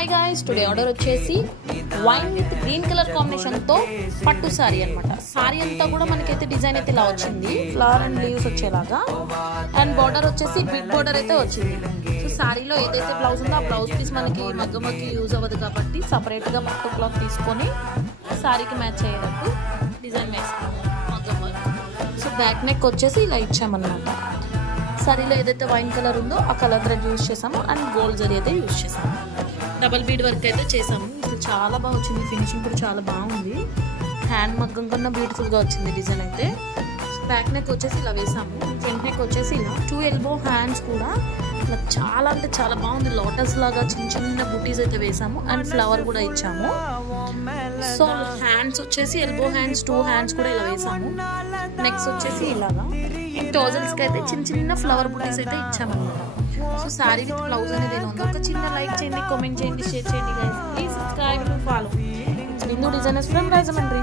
Hi guys, today order వచ్చేసి wine with green colour కాంబినేషన్తో పట్టు సారీ అనమాట. సారీ అంతా కూడా మనకైతే డిజైన్ అయితే ఇలా వచ్చింది, ఫ్లవర్ అండ్ లీవ్స్ వచ్చేలాగా. అండ్ బార్డర్ వచ్చేసి బిగ్ బార్డర్ అయితే వచ్చింది. సో సారీలో ఏదైతే బ్లౌజ్ ఉందో ఆ బ్లౌజ్ పీస్ మనకి మగ్గమకి యూజ్ అవ్వదు కాబట్టి సపరేట్గా పట్టు క్లాత్ తీసుకొని సారీకి మ్యాచ్ అయ్యేటట్టు డిజైన్ వేసుకున్నాము మగ్గం వర్క్. సో బ్యాక్ నెక్ వచ్చేసి ఇలా ఇచ్చామన్నమాట. సారీలో ఏదైతే వైన్ కలర్ ఉందో ఆ కలర్ థ్రెడ్ యూజ్ చేసాము అండ్ గోల్డ్ జరీ అయితే యూజ్ చేసాము. డబల్ బీడ్ వర్క్ అయితే చేసాము. ఇది చాలా బాగా వచ్చింది, ఫినిషింగ్ కూడా చాలా బాగుంది. హ్యాండ్ మగ్గం కన్నా బ్యూటిఫుల్గా వచ్చింది డిజైన్ అయితే. బ్యాక్ నెక్ వచ్చేసి ఇలా వేసాము, ఫ్రంట్ నెక్ వచ్చేసి ఇలా 2 ఎల్బో హ్యాండ్స్ కూడా ఇలా చాలా అంటే చాలా బాగుంది. లోటస్ లాగా చిన్న చిన్న బూటీస్ అయితే వేసాము అండ్ ఫ్లవర్ కూడా ఇచ్చాము. సో హ్యాండ్స్ వచ్చేసి ఎల్బో హ్యాండ్స్ 2 హ్యాండ్స్ కూడా ఇలా వేసాము. నెక్స్ట్ వచ్చేసి ఇలాగా టోజల్స్కి అయితే చిన్న చిన్న ఫ్లవర్ బూటీస్ అయితే ఇచ్చామన్నమాట. సో సారీ విత్ బ్లౌజ్ అనేది ఎలా ఉందో ఒక చిన్న లైక్ చేయండి, కామెంట్ చేయండి, షేర్ చేయండి. Please subscribe to follow. It's నిన్ను డిజైనర్స్ ఫ్రమ్ రాజమండ్రి.